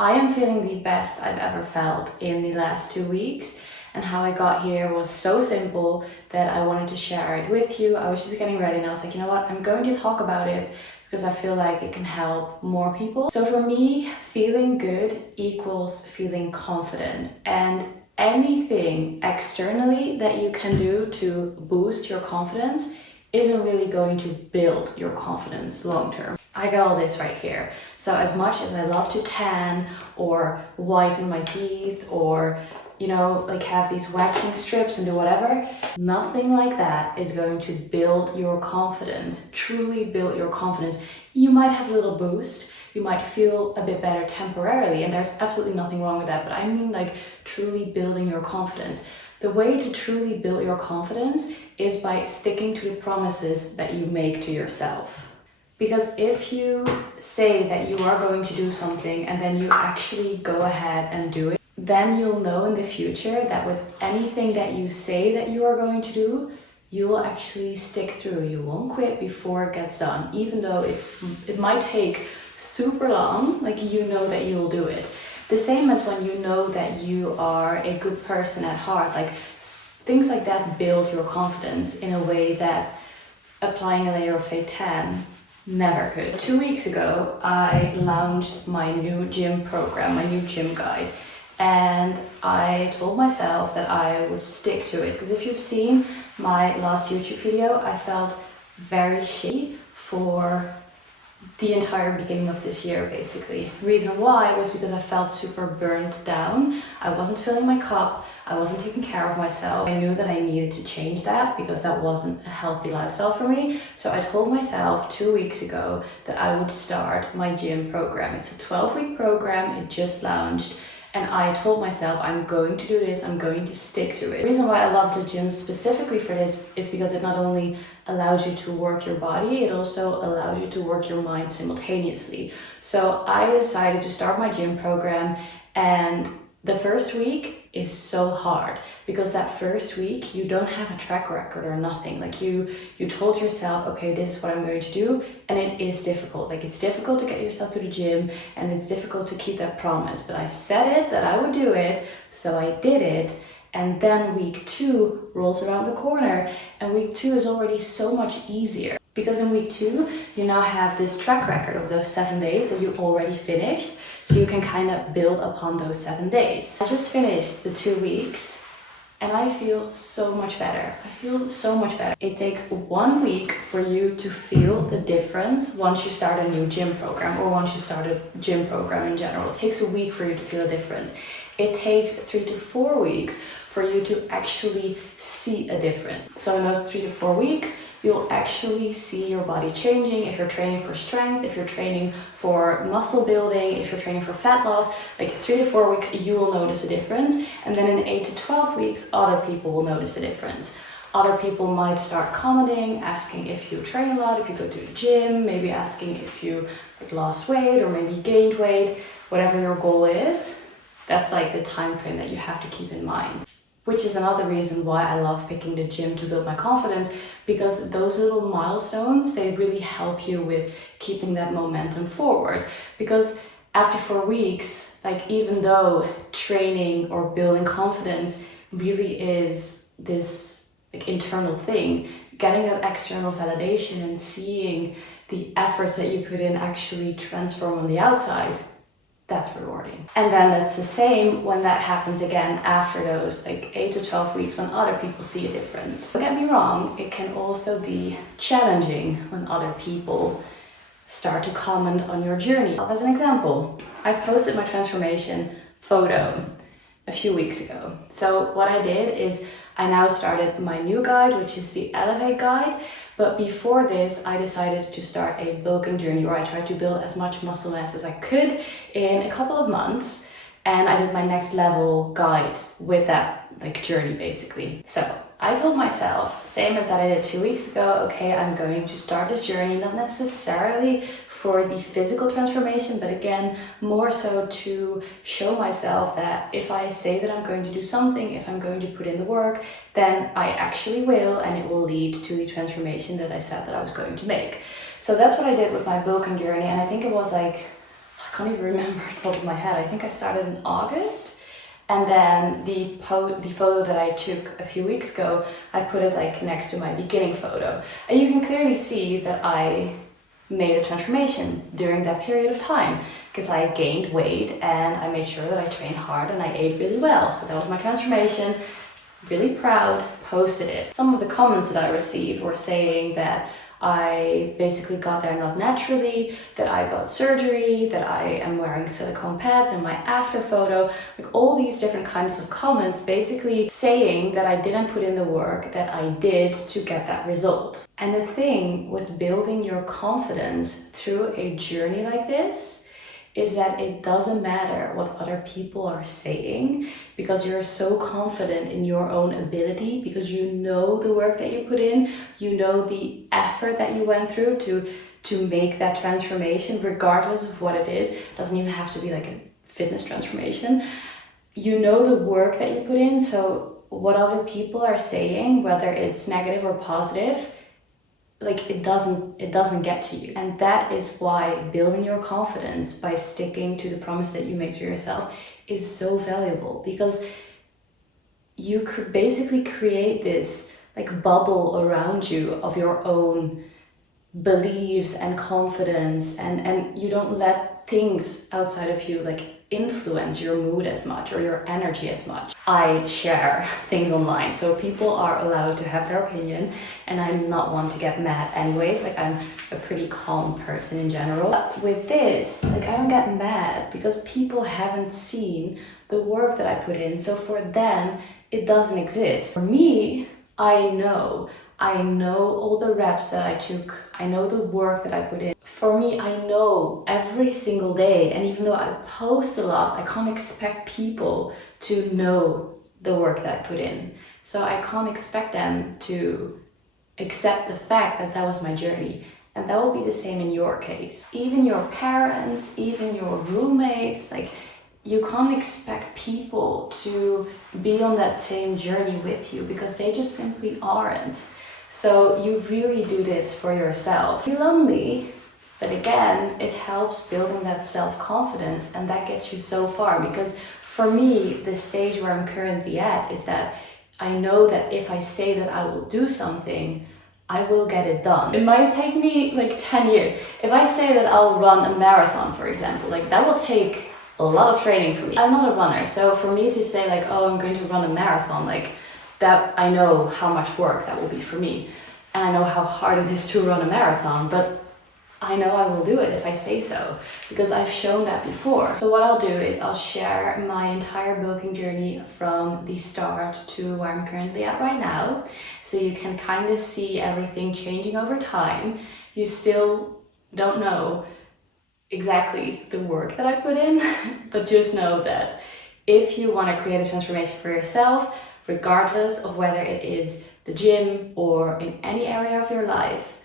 I am feeling the best I've ever felt in the last 2 weeks, and how I got here was so simple that I wanted to share it with you. I was just getting ready and I was like, you know what, I'm going to talk about it because I feel like it can help more people. So for me, feeling good equals feeling confident, and anything externally that you can do to boost your confidence isn't really going to build your confidence long term. I got all this right here. So as much as I love to tan or whiten my teeth or, you know, like have these waxing strips and do whatever, nothing like that is going to build your confidence, truly build your confidence. You might have a little boost, you might feel a bit better temporarily, and there's absolutely nothing wrong with that, but I mean like truly building your confidence. The way to truly build your confidence is by sticking to the promises that you make to yourself. Because if you say that you are going to do something and then you actually go ahead and do it, then you'll know in the future that with anything that you say that you are going to do, you will actually stick through. You won't quit before it gets done, even though it might take super long, like you know that you'll do it. The same as when you know that you are a good person at heart, like things like that build your confidence in a way that applying a layer of fake tan never could. 2 weeks ago, I launched my new gym program, my new gym guide, and I told myself that I would stick to it. Because if you've seen my last YouTube video, I felt very shitty for the entire beginning of this year, basically. Reason why was because I felt super burnt down. I wasn't filling my cup, I wasn't taking care of myself. I knew that I needed to change that because that wasn't a healthy lifestyle for me. So I told myself 2 weeks ago that I would start my gym program. It's a 12-week program, it just launched. And I told myself, I'm going to do this, I'm going to stick to it. The reason why I love the gym specifically for this is because it not only allows you to work your body, it also allows you to work your mind simultaneously. So I decided to start my gym program, and the first week is so hard because that first week you don't have a track record or nothing. Like you told yourself, okay, this is what I'm going to do, and it is difficult. Like it's difficult to get yourself to the gym and it's difficult to keep that promise. But I said it that I would do it, so I did it. And then week 2 rolls around the corner, and week 2 is already so much easier. Because in week 2, you now have this track record of those 7 days that you already finished, so you can kind of build upon those 7 days. I just finished the 2 weeks and I feel so much better. I feel so much better. It takes 1 week for you to feel the difference once you start a new gym program, or once you start a gym program in general. It takes a week for you to feel a difference. It takes 3 to 4 weeks for you to actually see a difference. So in those 3 to 4 weeks, you'll actually see your body changing. If you're training for strength, if you're training for muscle building, if you're training for fat loss, like 3 to 4 weeks, you will notice a difference. And then in 8 to 12 weeks, other people will notice a difference. Other people might start commenting, asking if you train a lot, if you go to the gym, maybe asking if you lost weight or maybe gained weight, whatever your goal is. That's like the time frame that you have to keep in mind. Which is another reason why I love picking the gym to build my confidence, because those little milestones, they really help you with keeping that momentum forward. Because after 4 weeks, like even though training or building confidence really is this like internal thing, getting that external validation and seeing the efforts that you put in actually transform on the outside, that's rewarding. And then that's the same when that happens again after those like 8 to 12 weeks, when other people see a difference. Don't get me wrong, it can also be challenging when other people start to comment on your journey. As an example, I posted my transformation photo a few weeks ago. So what I did is I now started my new guide, which is the Elevate guide. But before this, I decided to start a bulking journey where I tried to build as much muscle mass as I could in a couple of months. And I did my next level guide with that like journey basically. So I told myself, same as that I did 2 weeks ago, okay, I'm going to start this journey, not necessarily for the physical transformation, but again, more so to show myself that if I say that I'm going to do something, if I'm going to put in the work, then I actually will, and it will lead to the transformation that I said that I was going to make. So that's what I did with my bulking journey, and I think it was like, I can't even remember off the top of my head. I think I started in August, and then the photo that I took a few weeks ago, I put it like next to my beginning photo, and you can clearly see that I made a transformation during that period of time, because I gained weight and I made sure that I trained hard and I ate really well. So that was my transformation. Really proud, posted it. Some of the comments that I received were saying that I basically got there not naturally, that I got surgery, that I am wearing silicone pads in my after photo, like all these different kinds of comments basically saying that I didn't put in the work that I did to get that result. And the thing with building your confidence through a journey like this is that it doesn't matter what other people are saying, because you're so confident in your own ability, because you know the work that you put in, you know the effort that you went through to make that transformation, regardless of what it is. It doesn't even have to be like a fitness transformation. You know the work that you put in, so what other people are saying, whether it's negative or positive, like it doesn't get to you. And that is why building your confidence by sticking to the promise that you make to yourself is so valuable, because you could basically create this like bubble around you of your own beliefs and confidence, and you don't let things outside of you like influence your mood as much or your energy as much. I share things online, so people are allowed to have their opinion, and I'm not one to get mad anyways. Like, I'm a pretty calm person in general. But with this, like, I don't get mad because people haven't seen the work that I put in, so for them it doesn't exist. For me, I know all the reps that I took. I know the work that I put in. For me, I know every single day. And even though I post a lot, I can't expect people to know the work that I put in. So I can't expect them to accept the fact that that was my journey. And that will be the same in your case. Even your parents, even your roommates, like, you can't expect people to be on that same journey with you, because they just simply aren't. So you really do this for yourself. Be lonely, but again, it helps building that self-confidence, and that gets you so far. Because for me, the stage where I'm currently at is that I know that if I say that I will do something, I will get it done. It might take me like 10 years. If I say that I'll run a marathon, for example, like that will take a lot of training for me. I'm not a runner, so for me to say like, oh, I'm going to run a marathon, like that, I know how much work that will be for me. And I know how hard it is to run a marathon, but I know I will do it if I say so, because I've shown that before. So what I'll do is I'll share my entire bulking journey from the start to where I'm currently at right now. So you can kind of see everything changing over time. You still don't know exactly the work that I put in, but just know that if you want to create a transformation for yourself, regardless of whether it is the gym or in any area of your life,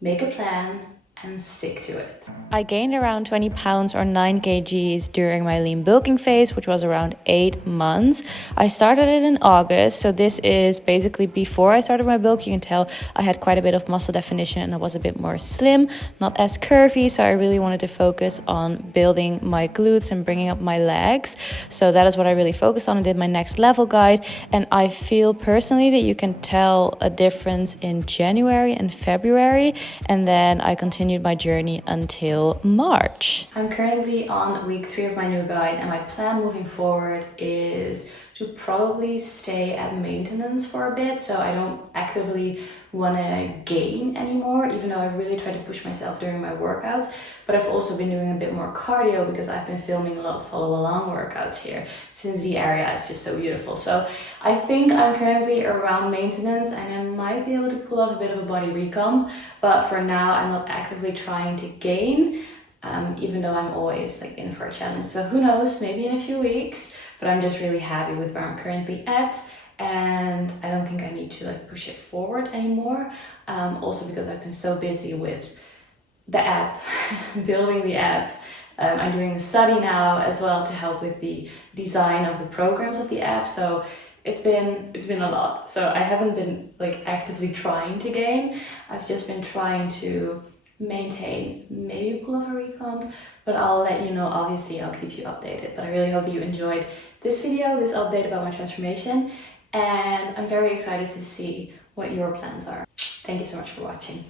make a plan and stick to it. I gained around 20 pounds or 9 kgs during my lean bulking phase, which was around 8 months. I started it in August, so this is basically before I started my bulk. You can tell I had quite a bit of muscle definition and I was a bit more slim, not as curvy, so I really wanted to focus on building my glutes and bringing up my legs. So that is what I really focused on. I did my next level guide, and I feel personally that you can tell a difference in January and February, and then I continued my journey until March. I'm currently on week 3 of my new guide, and my plan moving forward is to probably stay at maintenance for a bit, so I don't actively want to gain anymore, even though I really try to push myself during my workouts. But I've also been doing a bit more cardio because I've been filming a lot of follow along workouts here, since the area is just so beautiful. So I think I'm currently around maintenance, and I might be able to pull off a bit of a body recomp, but for now I'm not actively trying to gain, even though I'm always like in for a challenge. So who knows, maybe in a few weeks, but I'm just really happy with where I'm currently at. And I don't think I need to like push it forward anymore. Also because I've been so busy with the app, building the app. I'm doing a study now as well to help with the design of the programs of the app. So it's been a lot. So I haven't been like actively trying to gain. I've just been trying to maintain, maybe pull off a recomp, but I'll let you know. Obviously, I'll keep you updated. But I really hope you enjoyed this video, this update about my transformation, and I'm very excited to see what your plans are. Thank you so much for watching.